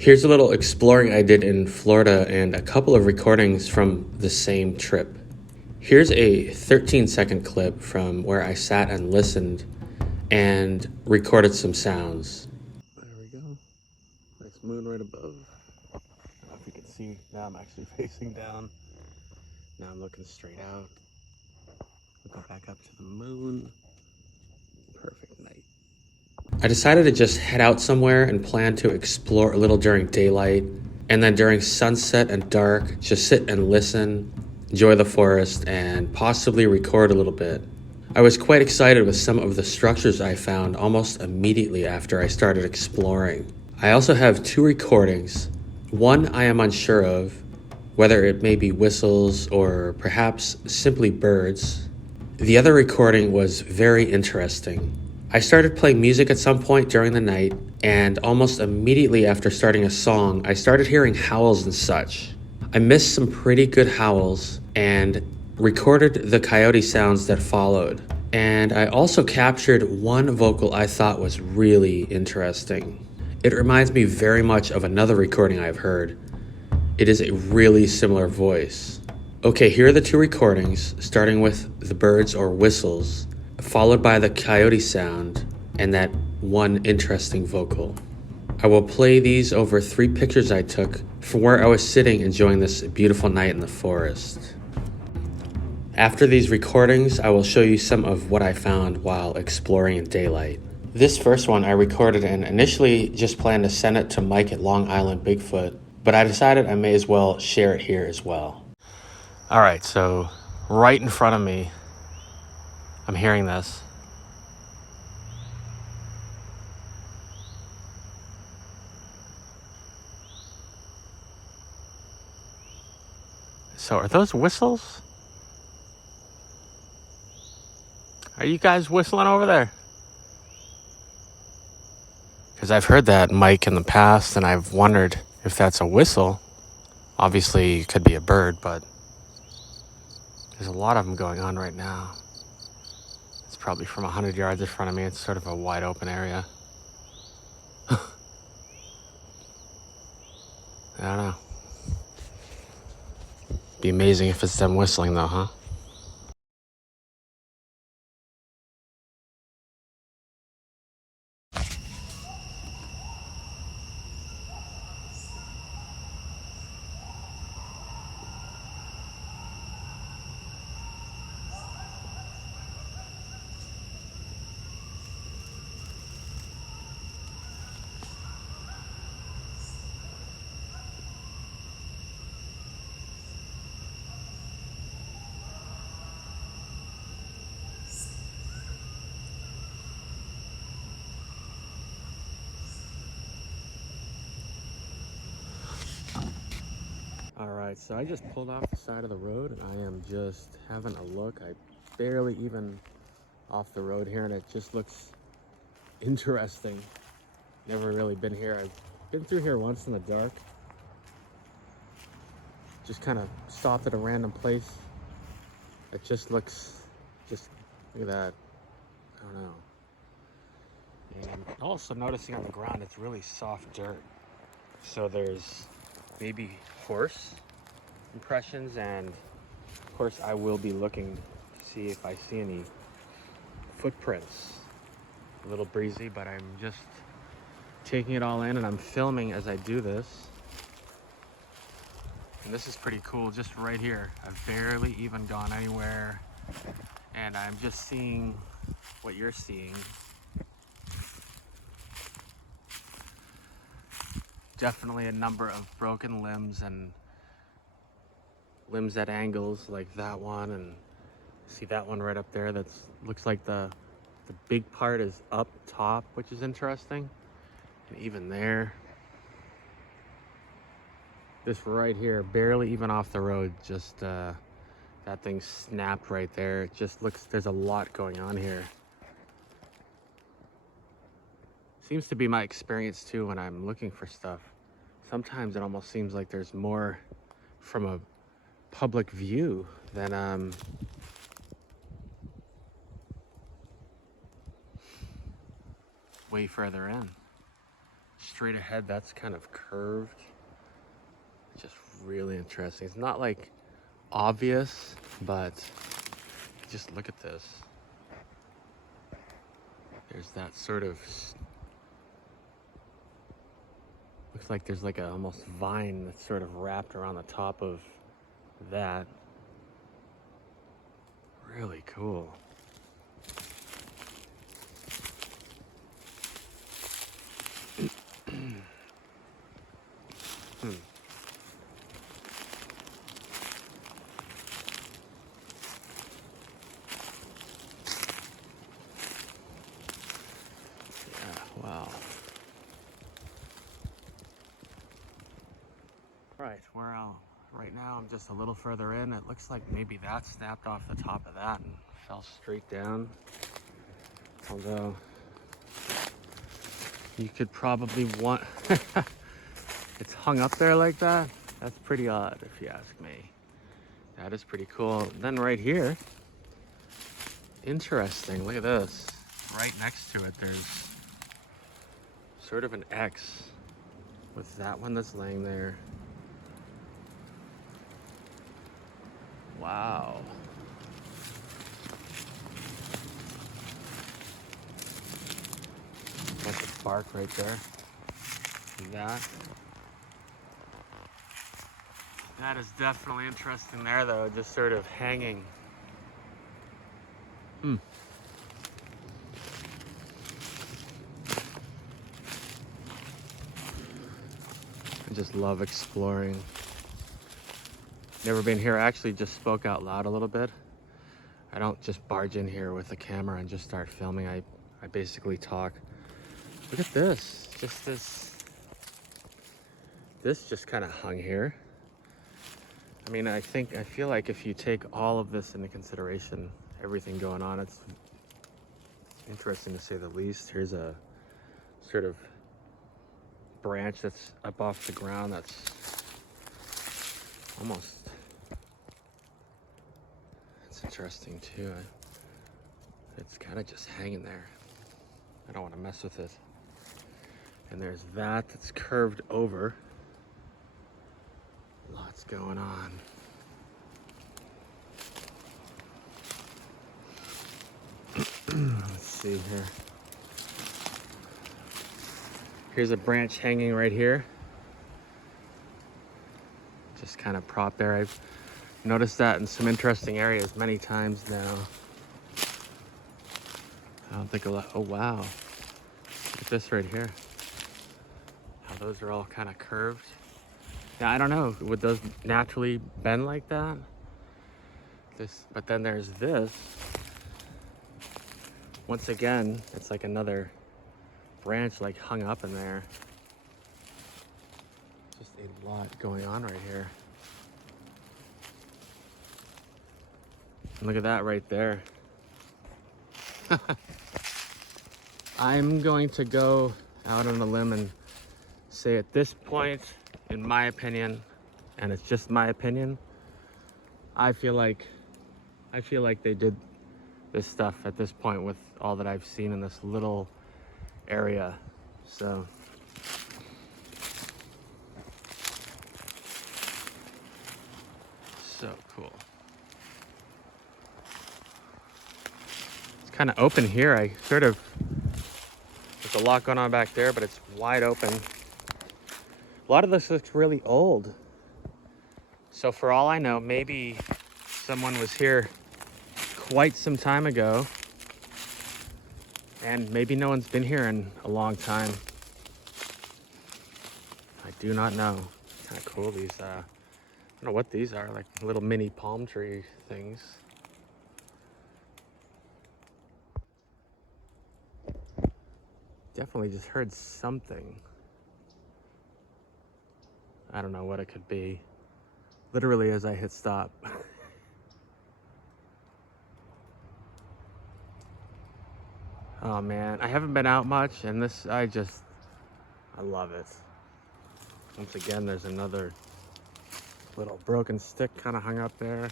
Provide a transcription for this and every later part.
Here's a little exploring I did in Florida and a couple of recordings from the same trip. Here's a 13-second clip from where I sat and listened and recorded some sounds. There we go. Nice moon right above. I don't know if you can see. Now I'm actually facing down. Now I'm looking straight out. Looking back up to the moon. Perfect night. I decided to just head out somewhere and plan to explore a little during daylight, and then during sunset and dark, just sit and listen, enjoy the forest, and possibly record a little bit. I was quite excited with some of the structures I found almost immediately after I started exploring. I also have 2 recordings. One I am unsure of, whether it may be whistles or perhaps simply birds. The other recording was very interesting. I started playing music at some point during the night, and almost immediately after starting a song, I started hearing howls and such. I missed some pretty good howls and recorded the coyote sounds that followed. And I also captured one vocal I thought was really interesting. It reminds me very much of another recording I've heard. It is a really similar voice. Okay, here are the 2 recordings, starting with the birds or whistles, followed by the coyote sound and that one interesting vocal. I will play these over 3 pictures I took from where I was sitting enjoying this beautiful night in the forest. After these recordings, I will show you some of what I found while exploring in daylight. This first one I recorded and initially just planned to send it to Mike at Long Island Bigfoot, but I decided I may as well share it here as well. All right, so right in front of me, I'm hearing this. So are those whistles? Are you guys whistling over there? Because I've heard that mic in the past and I've wondered if that's a whistle. Obviously it could be a bird, but there's a lot of them going on right now. It's probably from 100 yards in front of me. It's sort of a wide open area. I don't know. Be amazing if it's them whistling though, huh? Alright, so I just pulled off the side of the road and I am just having a look. I barely even off the road here and it just looks interesting. Never really been here. I've been through here once in the dark. Just kind of stopped at a random place. It just looks, look at that. I don't know. And also noticing on the ground, it's really soft dirt. So there's maybe horse impressions, and of course I will be looking to see if I see any footprints. A little breezy, but I'm just taking it all in and I'm filming as I do this. And this is pretty cool, just right here. I've barely even gone anywhere and I'm just seeing what you're seeing. Definitely a number of broken limbs and limbs at angles like that one, and see that one right up there. That's looks like the big part is up top, which is interesting. And even there, this right here, barely even off the road, just that thing snapped right there. It just looks, there's a lot going on here. Seems to be my experience too when I'm looking for stuff. Sometimes it almost seems like there's more from a public view than way further in. straight ahead, that's kind of curved. Just really interesting. It's not like obvious, but just look at this. There's that sort of, looks like there's like a almost vine that's sort of wrapped around the top of that. Really cool. Yeah, wow. Right, right now I'm just a little further in. It looks like maybe that snapped off the top of that and fell straight down. Although you could probably want it's hung up there like that. That's pretty odd if you ask me. That is pretty cool. Then right here, interesting, look at this. Right next to it, there's sort of an X with that one that's laying there. Wow. Bunch of bark right there. See that? That is definitely interesting there though, just sort of hanging. I just love exploring. Never been here. I actually just spoke out loud a little bit. I don't just barge in here with a camera and just start filming. I basically talk. Look at this. Just this just kind of hung here. I mean, I feel like if you take all of this into consideration, everything going on, it's interesting to say the least. Here's a sort of branch that's up off the ground that's almost, it's interesting too. It's kind of just hanging there. I don't want to mess with it. And there's that's curved over. Lots going on. Let's see here. Here's a branch hanging right here. Just kind of propped there. I've noticed that in some interesting areas many times now. I don't think a lot. Oh wow. Look at this right here. How those are all kind of curved. Yeah, I don't know. Would those naturally bend like that? But then there's this. Once again, it's like another branch like hung up in there. Just a lot going on right here. And look at that right there. I'm going to go out on a limb and say at this point, in my opinion, and it's just my opinion, I feel like they did this stuff at this point with all that I've seen in this little area. So cool. It's kind of open here. There's a lot going on back there, but it's wide open. A lot of this looks really old. So for all I know, maybe someone was here quite some time ago, and maybe no one's been here in a long time. I do not know. Kind of cool. These, I don't know what these are, like little mini palm tree things. Definitely just heard something. I don't know what it could be. Literally as I hit stop. Oh man, I haven't been out much, and this, I love it. Once again, there's another little broken stick kind of hung up there.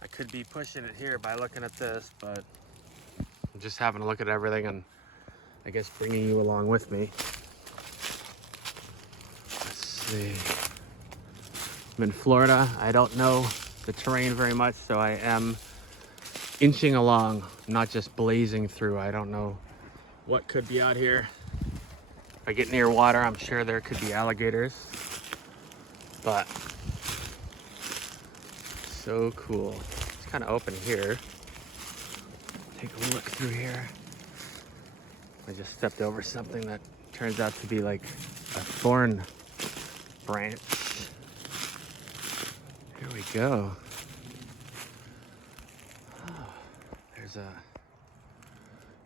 I could be pushing it here by looking at this, but I'm just having a look at everything, and I guess bringing you along with me. Let's see. I'm in Florida. I don't know the terrain very much, so I am inching along, not just blazing through. I don't know what could be out here. If I get near water, I'm sure there could be alligators, but so cool. It's kind of open here. Take a look through here. I just stepped over something that turns out to be like a thorn branch. Here we go. Oh, there's a,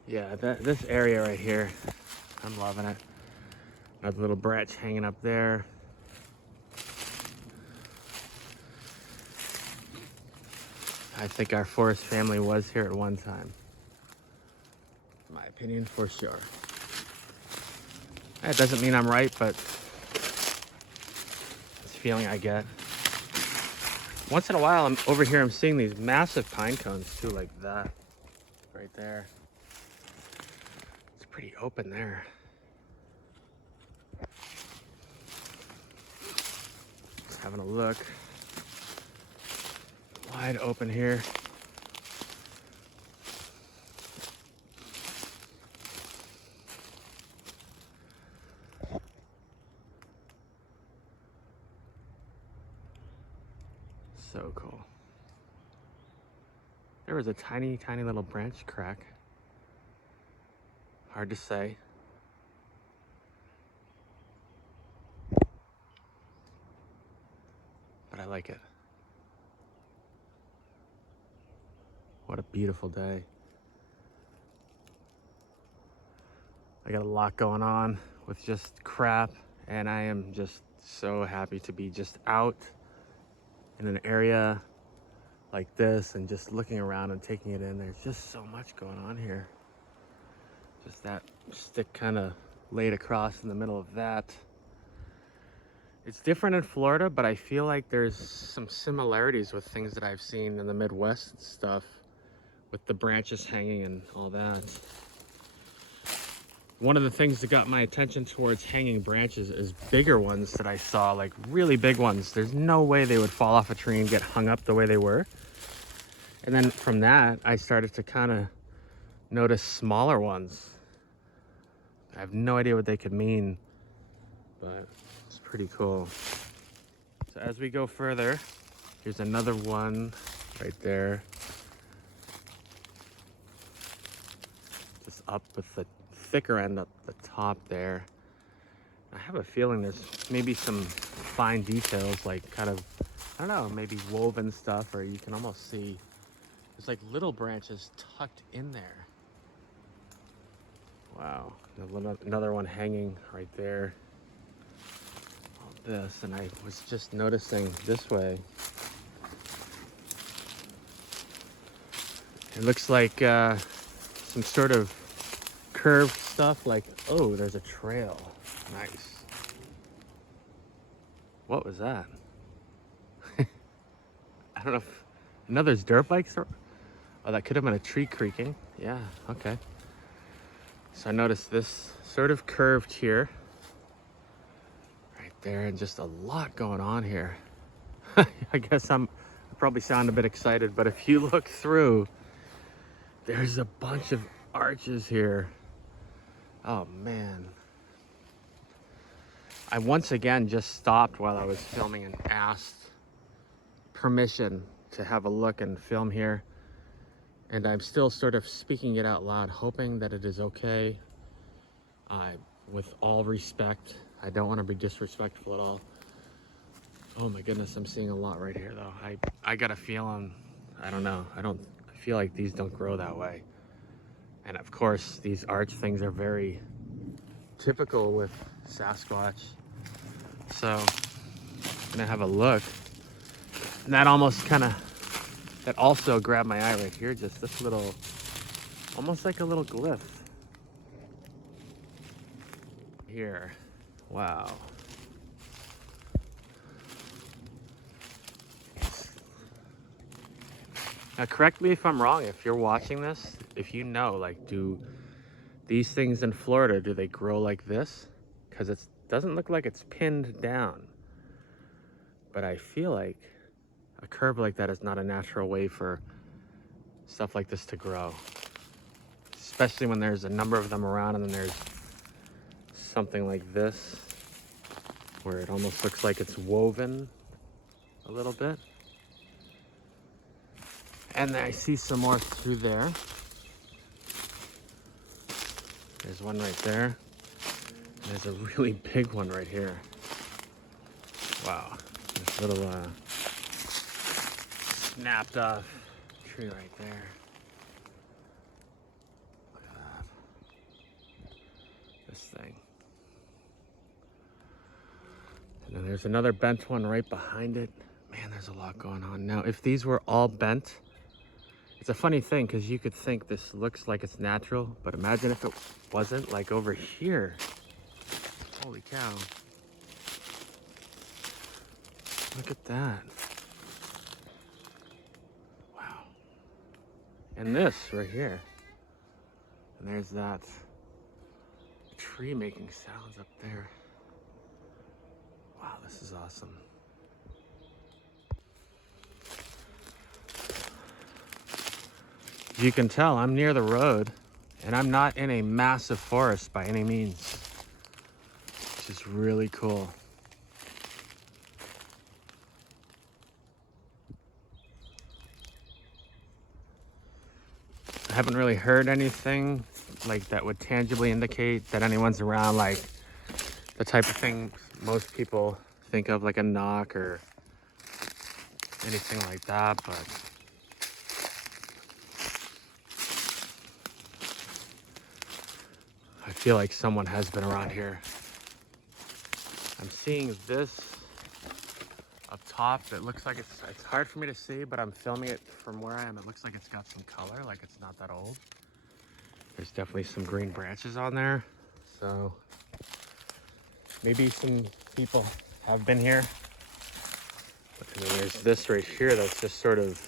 yeah, this area right here, I'm loving it. Another little branch hanging up there. I think our forest family was here at one time. In my opinion, for sure. That doesn't mean I'm right, but it's a feeling I get. Once in a while, I'm over here, I'm seeing these massive pine cones too, like that, right there. It's pretty open there. Just having a look. Wide open here. So cool. There was a tiny, tiny little branch crack. Hard to say. But I like it. What a beautiful day. I got a lot going on with just crap, and I am just so happy to be just out in an area like this and just looking around and taking it in. There's just so much going on here. Just that stick kind of laid across in the middle of that. It's different in Florida, but I feel like there's some similarities with things that I've seen in the Midwest and stuff, with the branches hanging and all that. One of the things that got my attention towards hanging branches is bigger ones that I saw, like really big ones. There's no way they would fall off a tree and get hung up the way they were. And then from that, I started to kind of notice smaller ones. I have no idea what they could mean, but it's pretty cool. So as we go further, here's another one right there. Just up with the thicker end up the top there. I have a feeling there's maybe some fine details, like kind of, I don't know, maybe woven stuff, or you can almost see there's like little branches tucked in there. Wow, another one hanging right there. All this, and I was just noticing this way. It looks like some sort of curved stuff, like, oh, there's a trail. Nice. What was that? I don't know if, another dirt bikes, or, oh, that could have been a tree creaking. Yeah, okay. So I noticed this sort of curved here, right there, and just a lot going on here. I guess I probably sound a bit excited, but if you look through, there's a bunch of arches here. Oh man. I once again just stopped while I was filming and asked permission to have a look and film here. And I'm still sort of speaking it out loud, hoping that it is okay. With all respect, I don't want to be disrespectful at all. Oh my goodness, I'm seeing a lot right here though. I got a feeling, I don't know, I feel like these don't grow that way. And of course, these arch things are very typical with Sasquatch. So I'm gonna have a look. And that almost kind of, that also grabbed my eye right here. Just this little, almost like a little glyph. Here, wow. Now correct me if I'm wrong, if you're watching this, if you know, like, do These things in Florida, do they grow like this? Because it doesn't look like it's pinned down. But I feel like a curve like that is not a natural way for stuff like this to grow. Especially when there's a number of them around and then there's something like this where it almost looks like it's woven a little bit. And I see some more through there. There's one right there. And there's a really big one right here. Wow. This little snapped off tree right there. Look at that. This thing. And then there's another bent one right behind it. Man, there's a lot going on. Now, if these were all bent, it's a funny thing because you could think this looks like it's natural, but imagine if it wasn't, like over here. Holy cow. Look at that. Wow. And this right here. And there's that tree making sounds up there. Wow, this is awesome. You can tell I'm near the road and I'm not in a massive forest by any means, which is really cool. I haven't really heard anything like that would tangibly indicate that anyone's around, like the type of thing most people think of, like a knock or anything like that, but I feel like someone has been around here. I'm seeing this up top that looks like it's hard for me to see, but I'm filming it from where I am. It looks like it's got some color, like it's not that old. There's definitely some green branches on there. So maybe some people have been here. But then there's this right here that's just sort of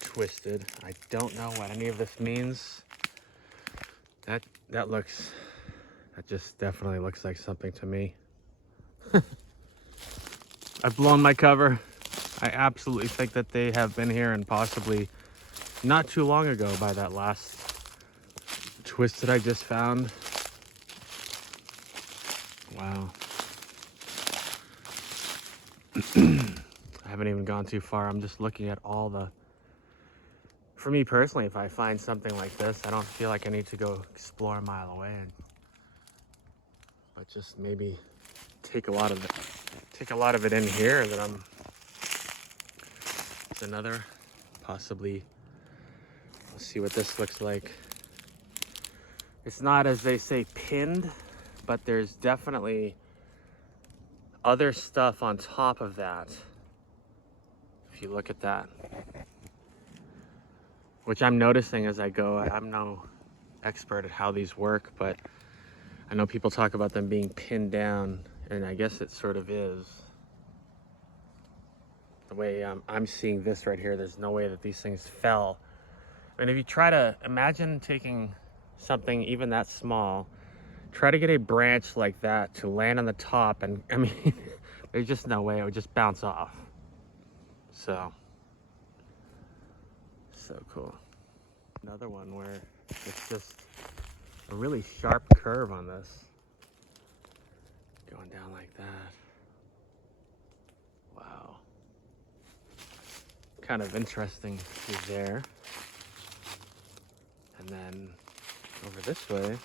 twisted. I don't know what any of this means. That just definitely looks like something to me. I've blown my cover. I absolutely think that they have been here and possibly not too long ago by that last twist that I just found. Wow. I haven't even gone too far. I'm just looking at all the... For me personally, if I find something like this, I don't feel like I need to go explore a mile away, but just maybe take a lot of it in here. That it's another possibly. Let's see what this looks like. It's not, as they say, pinned, but there's definitely other stuff on top of that. If you look at that, which I'm noticing as I go. I'm no expert at how these work, but I know people talk about them being pinned down, and I guess it sort of is. The way I'm seeing this right here, there's no way that these things fell. I mean, if you try to imagine taking something even that small, try to get a branch like that to land on the top, and I mean, there's just no way. It would just bounce off. So cool. Another one where it's just a really sharp curve on this, going down like that. Wow. Kind of interesting there. And then over this way,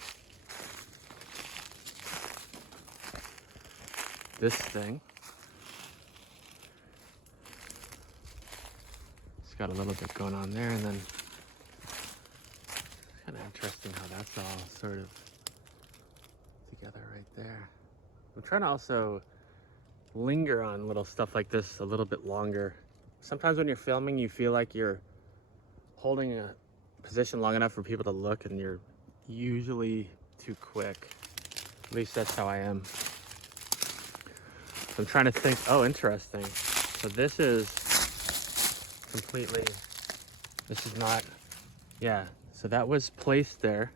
this thing, it's got a little bit going on there, and then it's kind of interesting how that's all sort of together right there. I'm trying to also linger on little stuff like this a little bit longer. Sometimes when you're filming, you feel like you're holding a position long enough for people to look, and you're usually too quick. At least that's how I am. So I'm trying to think. Oh, interesting. So this is completely, this is not, yeah, So that was placed there.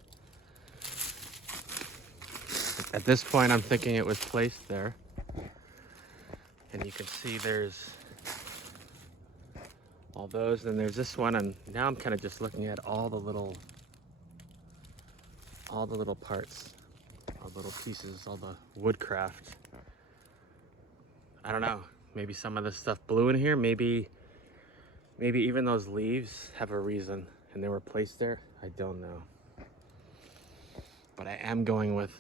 At this point, I'm thinking it was placed there. And you can see there's all those, and there's this one, and now I'm kind of just looking at all the little parts, all the little pieces, all the woodcraft. I don't know, maybe some of this stuff blew in here, maybe even those leaves have a reason and they were placed there. I don't know. But I am going with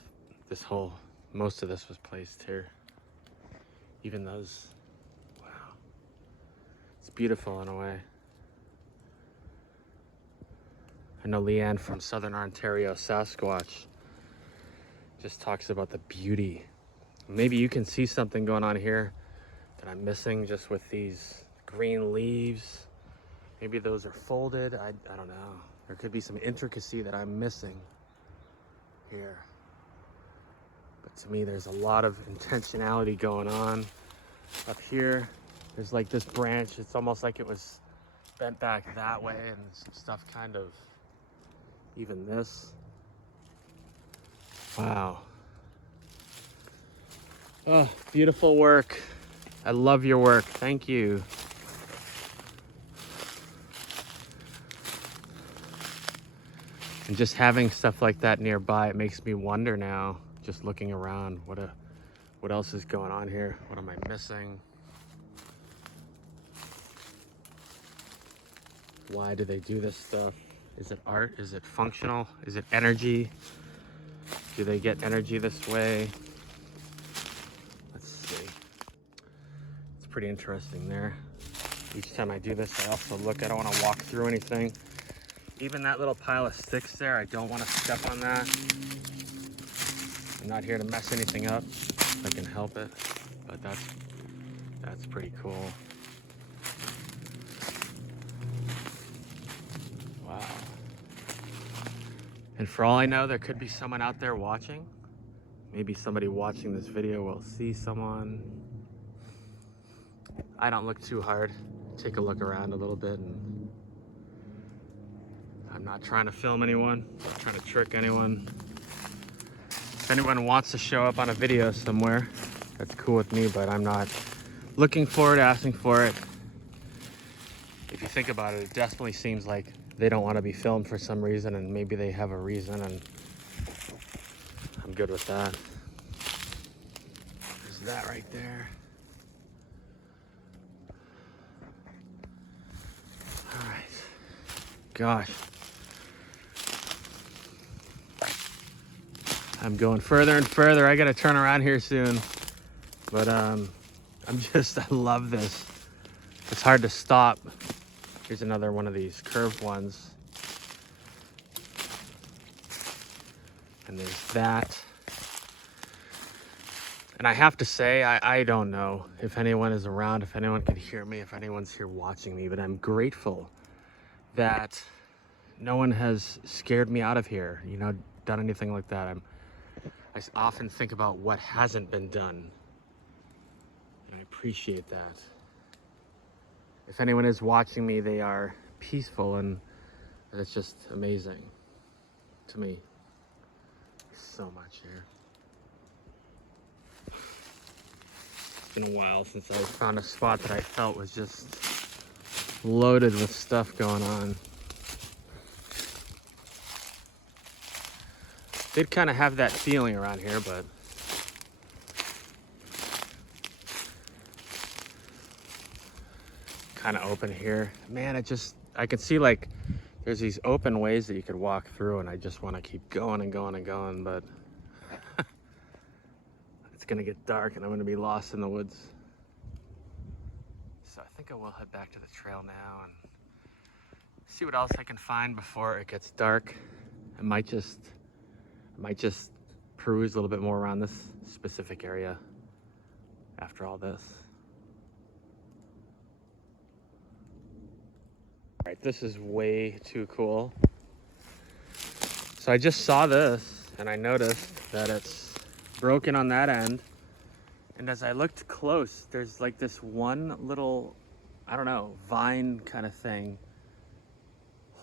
this whole, most of this was placed here. Even those, wow. It's beautiful in a way. I know Leanne from Southern Ontario, Sasquatch, just talks about the beauty. Maybe you can see something going on here that I'm missing just with these green leaves. Maybe those are folded, I don't know. There could be some intricacy that I'm missing here. But to me, there's a lot of intentionality going on. Up here, there's like this branch, it's almost like it was bent back that way, and some stuff kind of, even this. Wow. Oh, beautiful work. I love your work. Thank you. And just having stuff like that nearby, it makes me wonder now, just looking around, what else is going on here? What am I missing? Why do they do this stuff? Is it art? Is it functional? Is it energy? Do they get energy this way? Let's see. It's pretty interesting there. Each time I do this, I also look, I don't want to walk through anything. Even that little pile of sticks there, I don't want to step on that. I'm not here to mess anything up if I can help it, but that's pretty cool. Wow. And for all I know, there could be someone out there watching. Maybe somebody watching this video will see someone. I don't look too hard. Take a look around a little bit, and I'm not trying to film anyone, I'm not trying to trick anyone. If anyone wants to show up on a video somewhere, that's cool with me, but I'm not looking for it, asking for it. If you think about it, it definitely seems like they don't want to be filmed for some reason, and maybe they have a reason, and I'm good with that. There's that right there. All right. Gosh. I'm going further and further. I gotta turn around here soon. But I love this. It's hard to stop. Here's another one of these curved ones. And there's that. And I have to say, I don't know if anyone is around, if anyone can hear me, if anyone's here watching me, but I'm grateful that no one has scared me out of here, you know, done anything like that. I often think about what hasn't been done, and I appreciate that. If anyone is watching me, they are peaceful, and it's just amazing to me. There's so much here. It's been a while since I found a spot that I felt was just loaded with stuff going on. Did kind of have that feeling around here, but kind of open here. Man, I can see like there's these open ways that you could walk through, and I just want to keep going and going and going, but it's gonna get dark and I'm gonna be lost in the woods. So I think I will head back to the trail now and see what else I can find before it gets dark. I might just peruse a little bit more around this specific area after all this. All right, this is way too cool. So I just saw this and I noticed that it's broken on that end. And as I looked close, there's like this one little, I don't know, vine kind of thing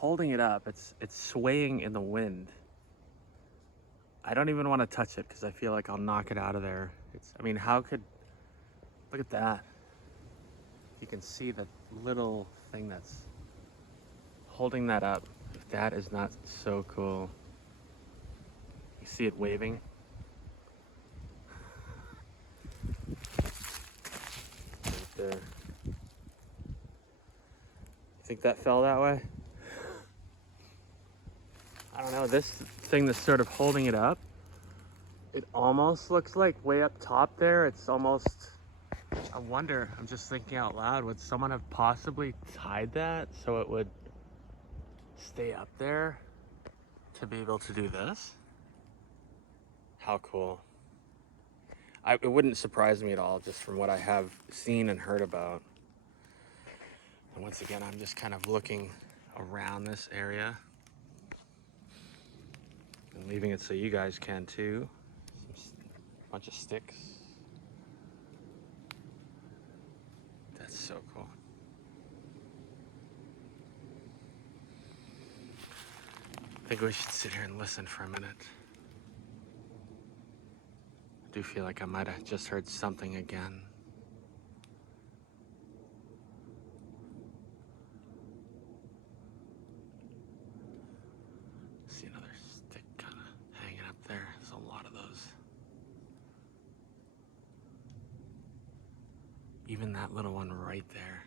holding it up. It's swaying in the wind. I don't even want to touch it because I feel like I'll knock it out of there. I mean, look at that. You can see the little thing that's holding that up. That is not so cool. You see it waving? Right there. You think that fell that way? I don't know, this thing that's sort of holding it up, it almost looks like way up top there. It's almost, I wonder, I'm just thinking out loud, would someone have possibly tied that so it would stay up there to be able to do this? How cool. It wouldn't surprise me at all just from what I have seen and heard about. And once again, I'm just kind of looking around this area and leaving it so you guys can too. Bunch of sticks. That's so cool. I think we should sit here and listen for a minute. I do feel like I might have just heard something again. See another stick kind of hanging up there. There's a lot of those. Even that little one right there.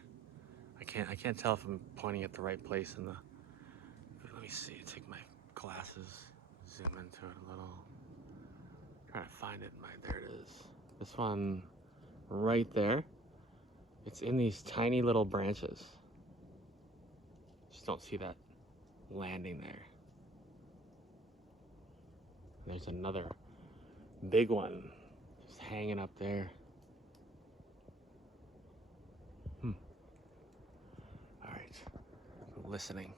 I can't tell if I'm pointing at the right place in the. Let me see. Take my glasses, zoom into it a little. Trying to find it. There it is. This one right there. It's in these tiny little branches. Just don't see that landing there. There's another big one just hanging up there. All right, I'm listening.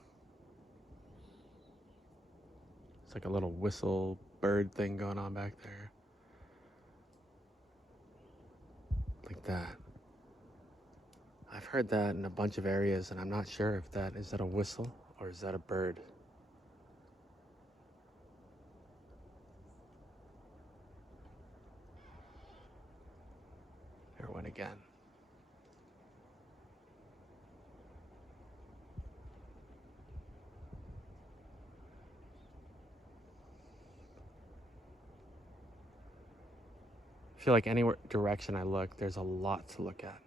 It's like a little whistle bird thing going on back there. Like that. I've heard that in a bunch of areas and I'm not sure if is that a whistle or is that a bird? There it went again. I feel like any direction I look, there's a lot to look at.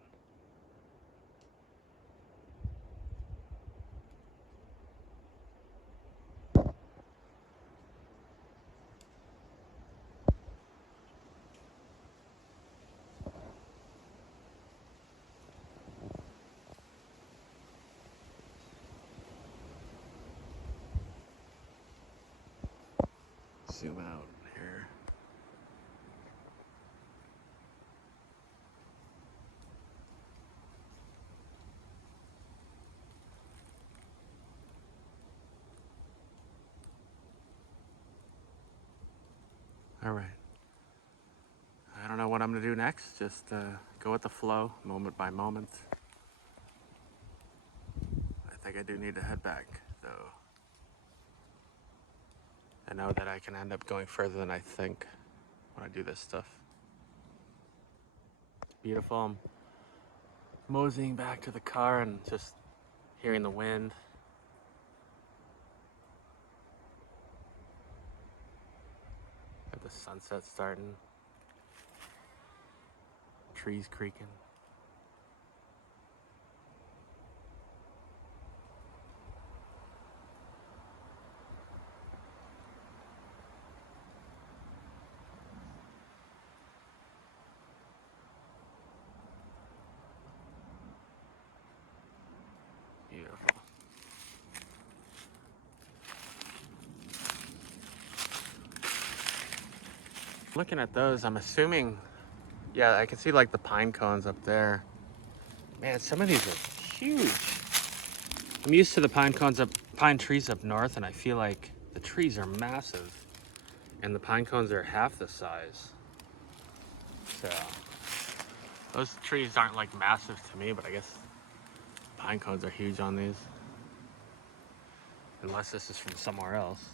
Zoom out here. All right. I don't know what I'm gonna do next. Just go with the flow, moment by moment. I think I do need to head back, though. I know that I can end up going further than I think when I do this stuff. It's beautiful. I'm moseying back to the car and just hearing the wind. Got the sunset starting. Trees creaking. Beautiful. Looking at those, I'm assuming, yeah, I can see like the pine cones up there. Man, some of these are huge. I'm used to the pine trees up north, and I feel like the trees are massive, and the pine cones are half the size. So those trees aren't like massive to me, but I guess pine cones are huge on these. Unless this is from somewhere else.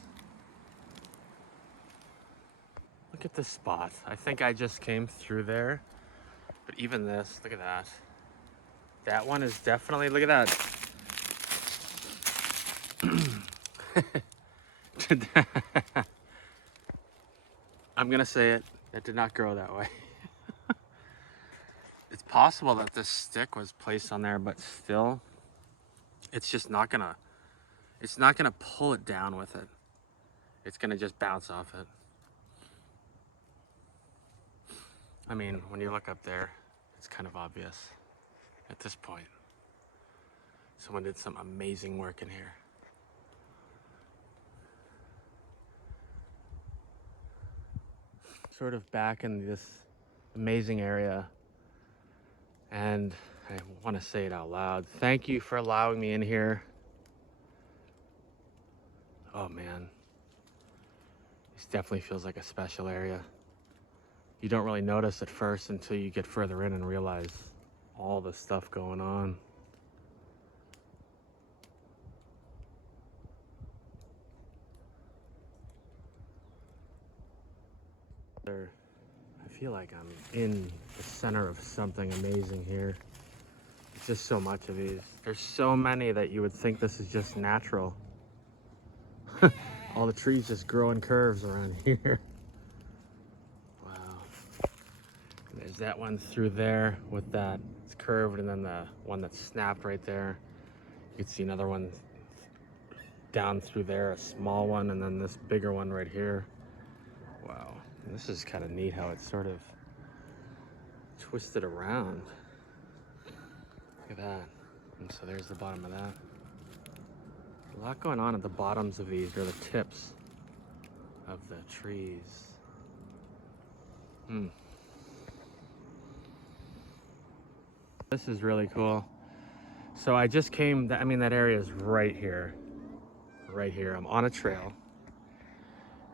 Look at this spot. I think I just came through there. But even this, look at that. That one is definitely, look at that. I'm gonna say it. It did not grow that way. It's possible that this stick was placed on there, but still, it's just not gonna, it's not gonna pull it down with it. It's gonna just bounce off it. I mean, when you look up there, it's kind of obvious at this point. Someone did some amazing work in here. Sort of back in this amazing area, and I want to say it out loud. Thank you for allowing me in here. Oh man, this definitely feels like a special area. You don't really notice at first until you get further in and realize all the stuff going on. I feel like I'm in the center of something amazing here. It's just so much of these. There's so many that you would think this is just natural. All the trees just grow in curves around here. Wow. And there's that one through there with that, it's curved, and then the one that's snapped right there. You can see another one down through there, a small one, and then this bigger one right here. Wow. And this is kind of neat how it's sort of twisted around. Look at that. And so there's the bottom of that. A lot going on at the bottoms of these, or the tips of the trees. This is really cool. So I just came, I mean, that area is right here. Right here. I'm on a trail.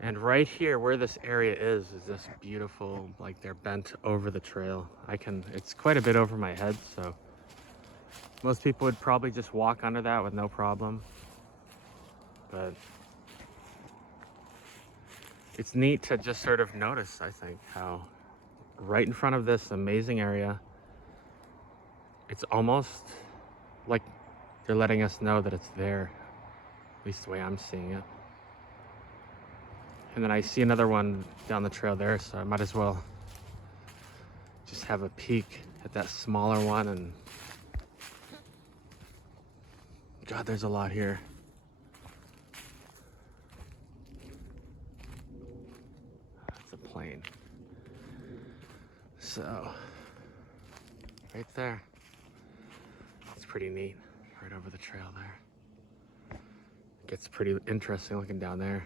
And right here where this area is this beautiful, like they're bent over the trail. It's quite a bit over my head, so most people would probably just walk under that with no problem. But it's neat to just sort of notice, I think, how right in front of this amazing area, it's almost like they're letting us know that it's there, at least the way I'm seeing it. And then I see another one down the trail there, so I might as well just have a peek at that smaller one. And God, there's a lot here. That's a plane. So, right there. It's pretty neat, right over the trail there. It gets pretty interesting looking down there.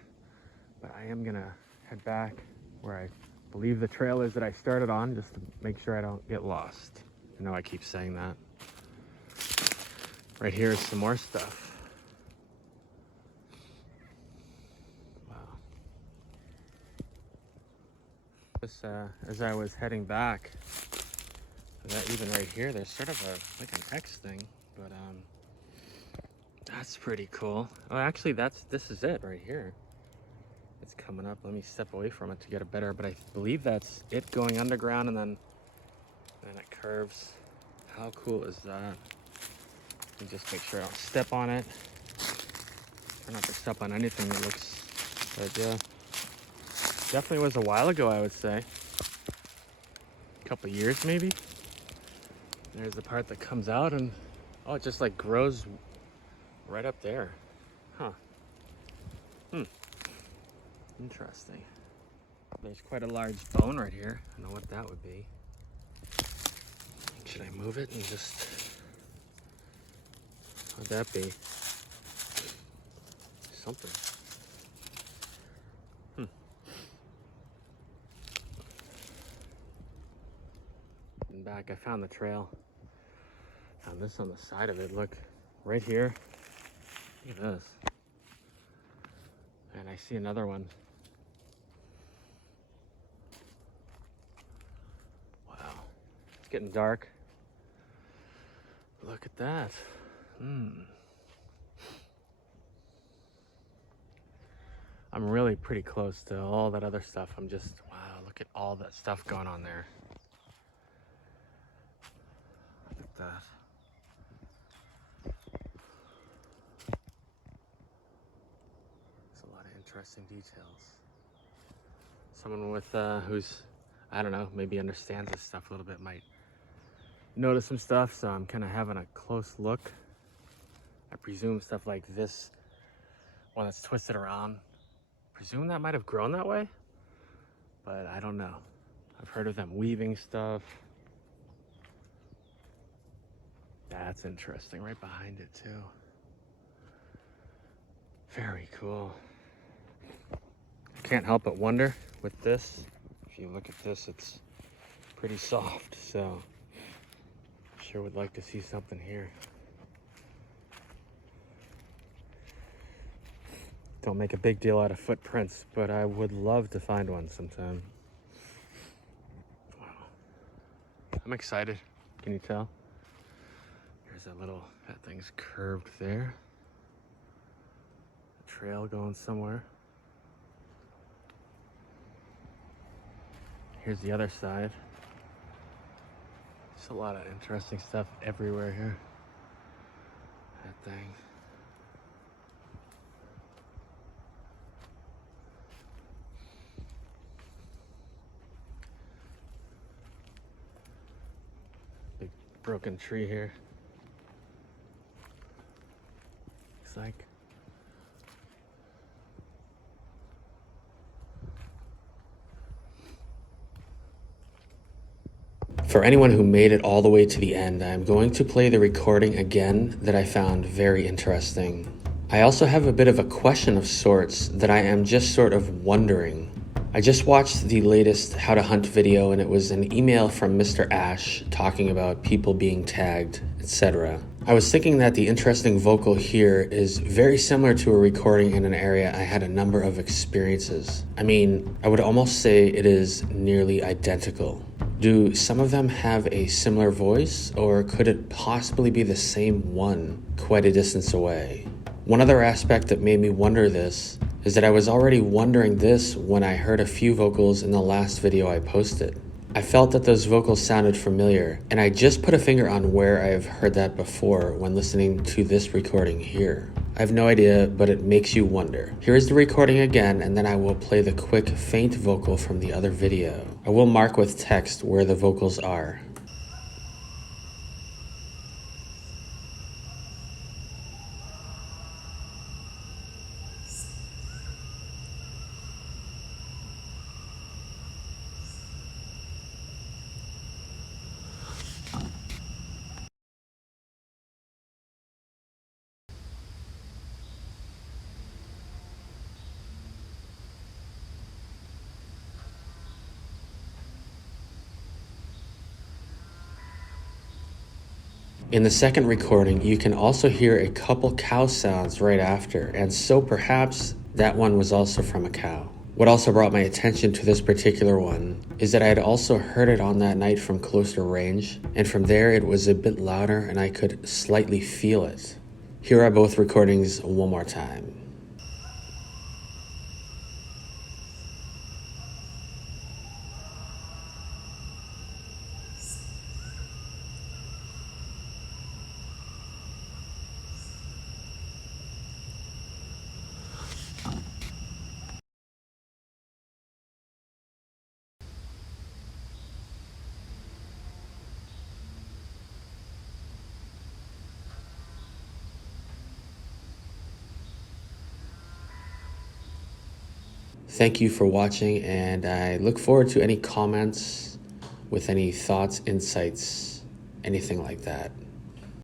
But I am gonna head back where I believe the trail is that I started on, just to make sure I don't get lost. I know I keep saying that. Right here is some more stuff. Wow. This, as I was heading back, that even right here, there's sort of like an X thing, but that's pretty cool. Oh, actually, this is it right here. It's coming up. Let me step away from it to get it better, but I believe that's it going underground, and then it curves. How cool is that? Let me just make sure I don't step on it. Try not to step on anything that looks, but yeah. Definitely was a while ago, I would say. A couple years maybe. There's the part that comes out, and oh, it just like grows right up there. Huh. Interesting. There's quite a large bone right here. I don't know what that would be. Should I move it and just... What'd that be? Something. And back, I found the trail. Found this on the side of it. Look, right here. Look at this. And I see another one. Wow. It's getting dark. Look at that. I'm really pretty close to all that other stuff. I'm just, wow, look at all that stuff going on there. Look at that. There's a lot of interesting details. Someone with, who's, I don't know, maybe understands this stuff a little bit might notice some stuff, so I'm kind of having a close look. I presume stuff like this one that's twisted around, presume that might have grown that way, but I don't know. I've heard of them weaving stuff. That's interesting, right behind it too. Very cool. Can't help but wonder with this, if you look at this, it's pretty soft, so sure would like to see something here. Don't make a big deal out of footprints, but I would love to find one sometime. Wow. I'm excited. Can you tell? There's that thing's curved there. A trail going somewhere. Here's the other side. There's a lot of interesting stuff everywhere here. That thing. Big broken tree here. Looks like. For anyone who made it all the way to the end, I'm going to play the recording again that I found very interesting. I also have a bit of a question of sorts that I am just sort of wondering. I just watched the latest How to Hunt video, and it was an email from Mr. Ash talking about people being tagged, etc. I was thinking that the interesting vocal here is very similar to a recording in an area I had a number of experiences. I mean, I would almost say it is nearly identical. Do some of them have a similar voice, or could it possibly be the same one quite a distance away? One other aspect that made me wonder this is that I was already wondering this when I heard a few vocals in the last video I posted. I felt that those vocals sounded familiar, and I just put a finger on where I have heard that before when listening to this recording here. I have no idea, but it makes you wonder. Here is the recording again, and then I will play the quick faint vocal from the other video. I will mark with text where the vocals are. In the second recording, you can also hear a couple cow sounds right after, and so perhaps that one was also from a cow. What also brought my attention to this particular one is that I had also heard it on that night from closer range, and from there it was a bit louder and I could slightly feel it. Here are both recordings one more time. Thank you for watching, and I look forward to any comments with any thoughts, insights, anything like that.